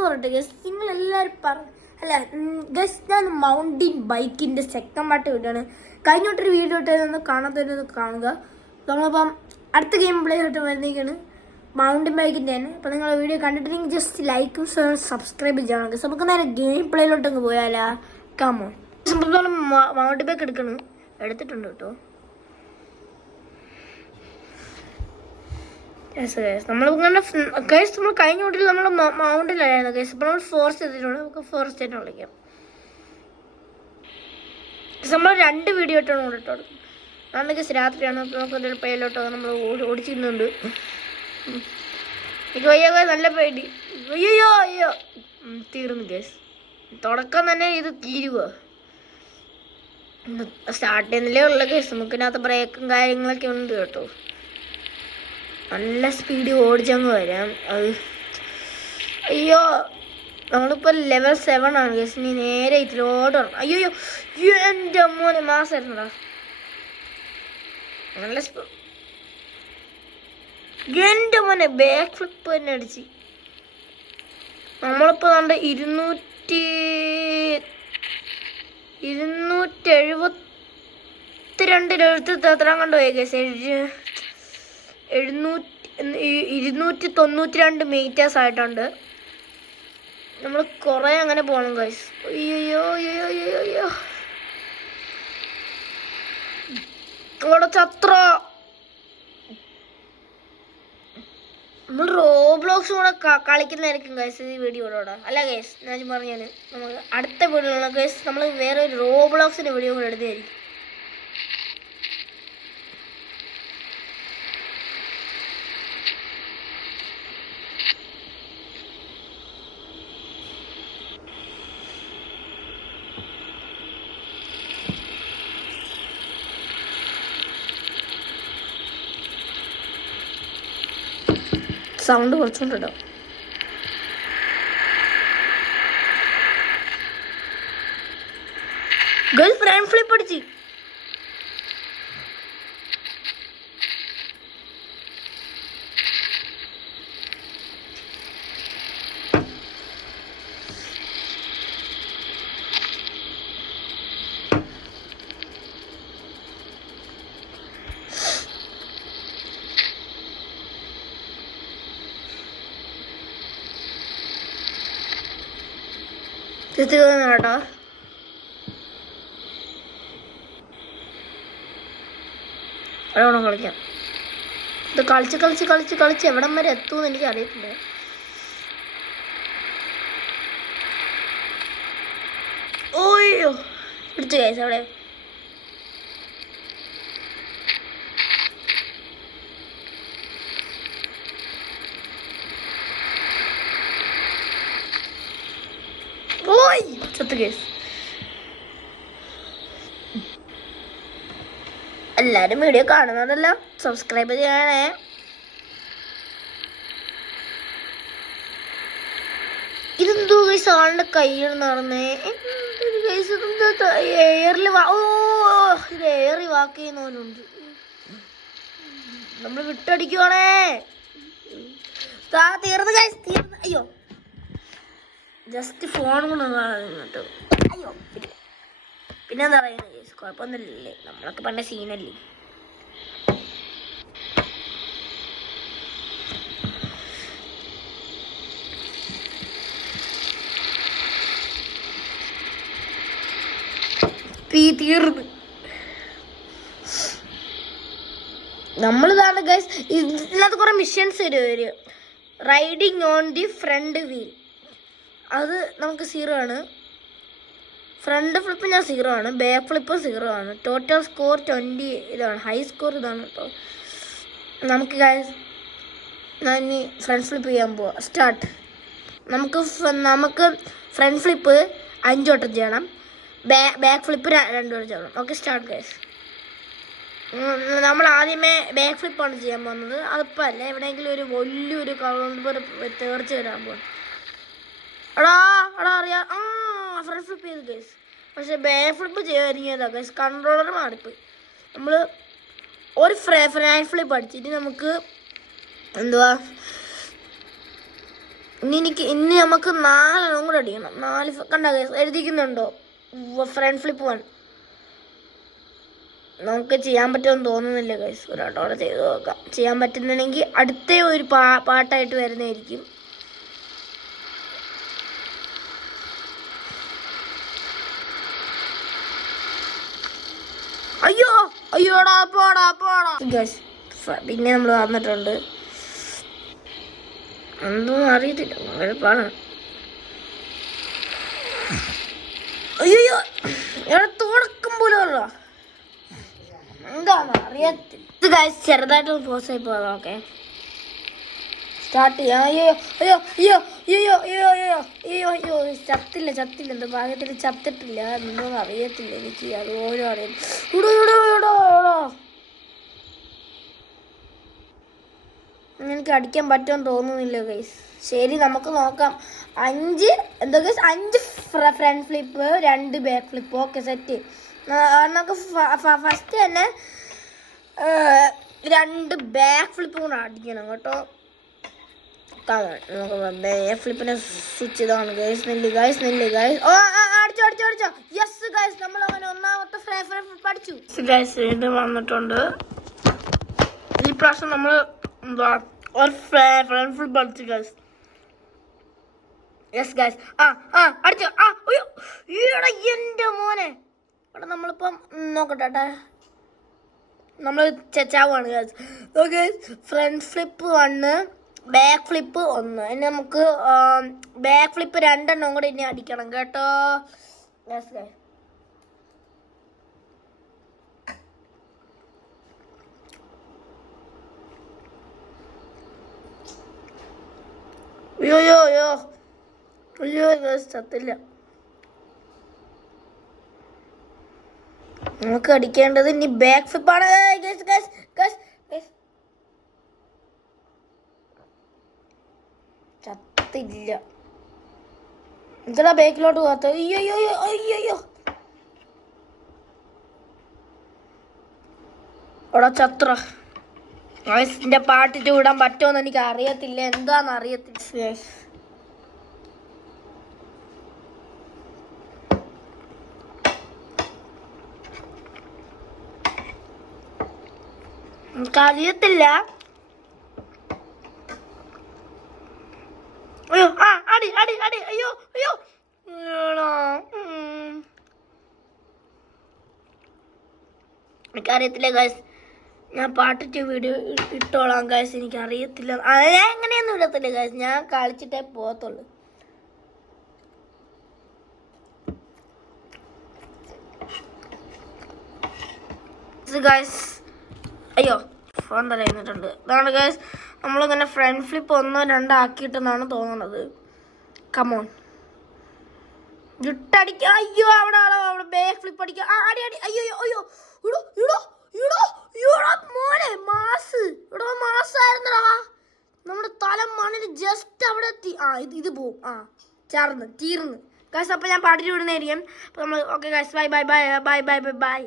എന്ന് പറഞ്ഞിട്ട് ഗസ് നിങ്ങളെല്ലാവരും അല്ല ഗസ് ഞാൻ മൗണ്ടൻ ബൈക്കിൻ്റെ സെക്കൻഡ് പാർട്ട് വീഡിയോയാണ്. കഴിഞ്ഞോട്ടൊരു വീഡിയോ ഇട്ടൊന്ന് കാണാത്തവരൊന്ന് കാണുക. നമ്മളിപ്പം അടുത്ത ഗെയിം പ്ലേ ആയിട്ട് വരുന്നേക്കാണ് മൗണ്ടൻ ബൈക്കിൻ്റെ തന്നെ. അപ്പോൾ നിങ്ങൾ വീഡിയോ കണ്ടിട്ടുണ്ടെങ്കിൽ ജസ്റ്റ് ലൈക്കും സബ്സ്ക്രൈബ് ചെയ്യണം ഗസ്. നമുക്ക് നേരെ ഗെയിം പ്ലേയിലോട്ടങ്ങ് പോയാലാ? കമോ സംബന്ധിച്ചോളം മൗണ്ടൻ ബൈക്ക് എടുത്തിട്ടുണ്ട് കേട്ടോ. നമ്മൾ കഴിഞ്ഞ വീട്ടിൽ നമ്മൾ മൗണ്ടിലായിരുന്നു കേസ്. ഇപ്പോൾ നമ്മൾ ഫോറസ്റ്റ് എത്തിയിട്ടുണ്ട്. നമുക്ക് ഫോറസ്റ്റ് ആയിട്ട് വിളിക്കാം. നമ്മൾ 2 വീഡിയോ ഇട്ടാണ് കൊണ്ടിട്ടോ. അന്ന് കേസ് രാത്രിയാണ്. നമുക്ക് എന്തെങ്കിലും പേലോട്ടോ നമ്മൾ ഓടിച്ചിരുന്നുണ്ട്. എനിക്ക് വയ്യ നല്ല പേടി. അയ്യോ തീർന്നു കേസ്. തുടക്കം തന്നെ ഇത് തീരുക. സ്റ്റാർട്ട് ചെയ്യുന്നില്ലേ ഉള്ള കേസ്. നമുക്കിനകത്ത് ബ്രേക്കും കാര്യങ്ങളൊക്കെ ഉണ്ട് കേട്ടോ. നല്ല സ്പീഡ് ഓടിച്ചങ്ങ് വരാം. അത് അയ്യോ നമ്മളിപ്പോൾ ലെവൽ 7 ആണ് കേസ്. ഇനി നേരെ ഇതിലോട്ട് അയ്യോ എൻ്റെ മോനെ മാസമായിരുന്നടാ. നല്ല എൻ്റെ മോനെ ബാക്ക് ഫ്ലിപ്പ് തന്നെ അടിച്ച്. നമ്മളിപ്പോൾ നമ്മുടെ 272 എത്ര കണ്ടു പോയി കേസ്. 292 മീറ്റേഴ്സ് ആയിട്ടുണ്ട്. നമ്മൾ കുറേ അങ്ങനെ പോകണം ഗൈസ്. അയ്യോ അവിടെ ചത്ര. നമ്മൾ റോബ്ലോക്സ് കൂടെ കളിക്കുന്നതായിരിക്കും ഗൈസ് ഈ വീഡിയോയിലൂടെ. അല്ല ഗൈസ് ഞാൻ പറഞ്ഞാൽ നമുക്ക് അടുത്ത വീഡിയോ ഗൈസ് നമ്മൾ വേറെ ഒരു റോബ്ലോക്സിൻ്റെ വീഡിയോ കൂടെ എടുത്തതായിരിക്കും. സൗണ്ട് കുറച്ചുകൊണ്ടിട്ടോ. ഗേൾ ഫ്രണ്ട് ഫ്ലിപ്പ് അടിച്ച്. കേട്ടോ അതോണം കളിക്കാം. ഇത് കളിച്ച് എവിടം വരെ എത്തുമെന്ന് എനിക്ക് അറിയത്തില്ല. ഓയ്യോ പിടിച്ചു കേസ് അവിടെ. ചത്ത് കേസ്. എല്ലാരും വീഡിയോ കാണുന്നതല്ലോ സബ്സ്ക്രൈബ് ചെയ്യണേ. ഇതെന്തോ കേസ് ആളുടെ കയ്യിൽ നടന്നേ. എയറിൽ ഇത് എയറി വാക്ക് ചെയ്യുന്നവനുണ്ട്. നമ്മൾ വിട്ടടിക്കുവാണേ. തീർന്ന് കേസ് തീർന്ന്. അയ്യോ ജസ്റ്റ് ഫോൺ കൊണ്ട് കേട്ടോ. അയ്യോ പിന്നെ എന്താ പറയുന്നത് കേസ് കുഴപ്പമൊന്നുമില്ലല്ലേ. നമ്മളൊക്കെ പണ്ട സീനല്ലേ. തീർന്ന് നമ്മളിതാണ് ഗൈസ്. ഇതിനകത്ത് കുറെ മിഷൻസ് വരും. Riding on the front wheel അത് നമുക്ക് 0 ആണ്. ഫ്രണ്ട് ഫ്ലിപ്പ് ഞാൻ 0 ആണ്. ബാക്ക് ഫ്ലിപ്പ് 0 ആണ്. ടോട്ടൽ സ്കോർ 20 ഇതാണ്. ഹൈ സ്കോർ ഇതാണ് കേട്ടോ. നമുക്ക് ഞാൻ ഇനി ഫ്രണ്ട് ഫ്ലിപ്പ് ചെയ്യാൻ പോവാം. സ്റ്റാർട്ട്. നമുക്ക് ഫ്രണ്ട് ഫ്ലിപ്പ് 5 വട്ടം ചെയ്യണം. ബാക്ക് ഫ്ലിപ്പ് 2 വട്ടം ചെയ്യണം. Okay start guys. നമ്മൾ ആദ്യമേ ബാക്ക് ഫ്ലിപ്പാണ് ചെയ്യാൻ പോകുന്നത്. അതിപ്പോൾ അല്ല എവിടെയെങ്കിലും ഒരു വലിയൊരു തേർച്ച വരാൻ പോകും. എടാ അറിയാം. ഫ്രണ്ട് ഫ്ലിപ്പ് ചെയ്ത് ഗൈസ്. പക്ഷെ ബാക്ക് ഫ്ലിപ്പ് ചെയ്യാതിരിക്കുന്നതാ ഗൈസ്. കൺട്രോളർ മാറിപ്പോയി. നമ്മൾ ഒരു ഫ്രണ്ട് ഫ്ലിപ്പ് അടിച്ചിട്ട് നമുക്ക് എന്തുവാ ഇനി നമുക്ക് 4 കൂടെ അടിക്കണം. 4 കണ്ട ഗൈസ് എഴുതിക്കുന്നുണ്ടോ? ഫ്രണ്ട് ഫ്ലിപ്പ് 1 നമുക്ക് ചെയ്യാൻ പറ്റുമെന്ന് തോന്നുന്നില്ല ഗൈസ്. ഒരാട്ടോടെ ചെയ്ത് നോക്കാം. ചെയ്യാൻ പറ്റുന്നുണ്ടെങ്കിൽ അടുത്ത ഒരു പാട്ടായിട്ട് വരുന്നതായിരിക്കും. അയ്യോടാ പോടാ ഗൈസ്. പിന്നെ നമ്മൾ വന്നിട്ടുണ്ട്. എന്തോന്നും അറിയത്തില്ല, കുഴപ്പമാണ്. അയ്യോ തുടക്കം പോലും എന്താന്ന് അറിയത്തില്ല. ഇത് ഗൈസ് ചെറുതായിട്ട് പോസ് ആയി പോകാം. ഓക്കെ സ്റ്റാർട്ട് ചെയ്യാം. അയ്യോ ചത്തില്ല. എന്തോ ഭാഗ്യത്തിൽ ചത്തിട്ടില്ല. എന്തോന്ന് അറിയത്തില്ല എനിക്ക്. അതുപോലും അറിയാം. ഇടോ എനിക്ക് അടിക്കാൻ പറ്റുമെന്ന് തോന്നുന്നില്ല ഗൈസ്. ശരി നമുക്ക് നോക്കാം. 5 എന്താ guys, 5 front flip 2 back flip. Okay set. നമുക്ക് ഫസ്റ്റ് തന്നെ 2 ബാക്ക് ഫ്ലിപ്പ് കൂടെ അടിക്കണം കേട്ടോ. നമുക്ക് ബാക്ക് ഫ്ലിപ്പിനെ സ്വിച്ച് ഇതാണ് ഗൈസ്. നെല്ല് ഗൈസ്. ഓ അടിച്ചോ. യെസ് ഗൈസ്, നമ്മൾ അവൻ ഒന്നാമത്തെ ഫ്ലിപ്പ് അടിച്ചു ഗൈസ്. വീണ്ടും വന്നിട്ടുണ്ട്. ഈ പ്രാവശ്യം നമ്മൾ എന്താ ഒരു ഫ്രണ്ട് ഫ്ലിപ്പ് അടിച്ചു ഗൈസ്. Yes guys. അടിച്ചു. അയ്യോ എൻ്റെ മോനെ. ഇവിടെ നമ്മളിപ്പം നോക്കട്ടെ. നമ്മൾ ചാവാണ് guys. Okay front flip 1 back flip 1. ഇനി നമുക്ക് ബാക്ക് ഫ്ലിപ്പ് 2 കൂടെ ഇനി അടിക്കണം കേട്ടോ. Yes guys. അയ്യോ ചത്തില്ല. നമുക്ക് അടിക്കേണ്ടത് ഇനി ബാക്ക് ഫ്ലിപ്പാണ്. ചത്തില്ല. എന്താ ബാക്കിലോട്ട് പോകാത്ത? അയ്യോ അവിടെ ചത്ര. വയസ്സിന്റെ പാട്ടിട്ട് വിടാൻ പറ്റുമെന്ന് എനിക്ക് അറിയത്തില്ല. എന്താന്ന് അറിയത്തില്ല. എനിക്കറിയത്തില്ല. അടി. അയ്യോ എനിക്കറിയത്തില്ല ഗൈസ്. ഞാൻ പാട്ടിട്ട് വീഡിയോ ഇട്ടോളാം ഗൈസ്. എനിക്കറിയത്തില്ല. ഞാൻ എങ്ങനെയൊന്നും ഇടത്തില്ല ഗൈസ്. ഞാൻ കളിച്ചിട്ടേ പോകത്തുള്ളൂ. ഗൈസ് അയ്യോ ഫോൺ തലയുന്നിട്ടുണ്ട്. അതാണ് ഗൈസ് നമ്മളിങ്ങനെ ഫ്രണ്ട് ഫ്ലിപ്പ് 1 2 ആക്കിയിട്ടെന്നാണ് തോന്നുന്നത്. കമോൺ വിട്ടടിക്ക. അയ്യോ അവിടെ ബാക്ക് ഫ്ലിപ്പ് അടിക്കുക. അടി. അയ്യോ മോനെ മാസ്. ഇവിടെ മാസായിരുന്നടാ. നമ്മുടെ തല മണ്ണിൽ ജസ്റ്റ് അവിടെ എത്തി. ഇത് പോവും. തീർന്ന് ഗൈസ്. അപ്പോൾ ഞാൻ പാട്ടിട്ട് വിടുന്നതായിരിക്കും. അപ്പോൾ നമ്മൾ ഓക്കെ ഗൈസ് ബൈ.